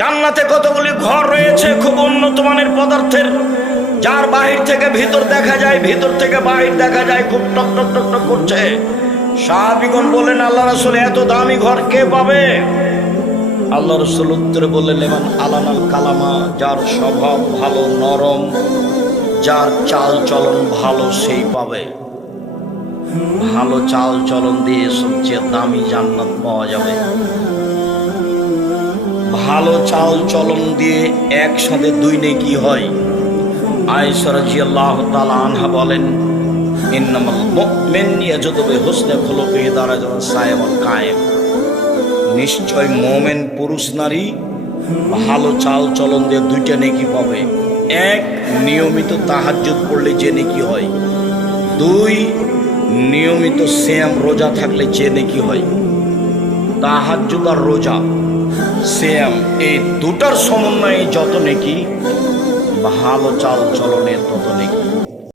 জান্নাতে কতগুলি ঘর রয়েছে খুব উন্নত মানের পদার্থের, যার বাহির থেকে ভিতর দেখা যায়, ভিতর থেকে বাহির দেখা যায়, খুব টক টক টক টক করছে। সাহাবীগণ বলেন, আল্লাহ রাসূল এত দামি ঘর কে পাবে? আল্লাহ রাসূল উত্তরে বললেন, লিমান আলানাল কালামা, যার স্বভাব ভালো নরম, যার চাল চলন ভালো সেই পাবে। ভালো চাল চলন দিয়ে সবচেয়ে দামি জান্নাত পাওয়া যাবে। ভালো চাল চলন দিয়ে একসাথে দুই নেকি হয়। আয়েশা রাদিয়াল্লাহু তাআলা আনহা বলেন, ইন্নামাল মুমিন ইয়াজুদু বিহুসনি খুলুকিহি দারাজাতাস সায়িমুল কায়েম, নিশ্চয় মুমিন পুরুষ নারী ভালো চাল চলন দিয়ে দুইটা নেকি পাবে। এক, নিয়মিত তাহাজ্জুদ পড়লে যে নেকি হয়। দুই, নিয়মিত সিয়াম রোজা থাকলে যে নেকি হয়। তাহাজ্জুদ আর রোজা, সিয়াম, এই দুটার সমন্বয়ে যত নেকি, ভালো চাল চলনের তত নেকি।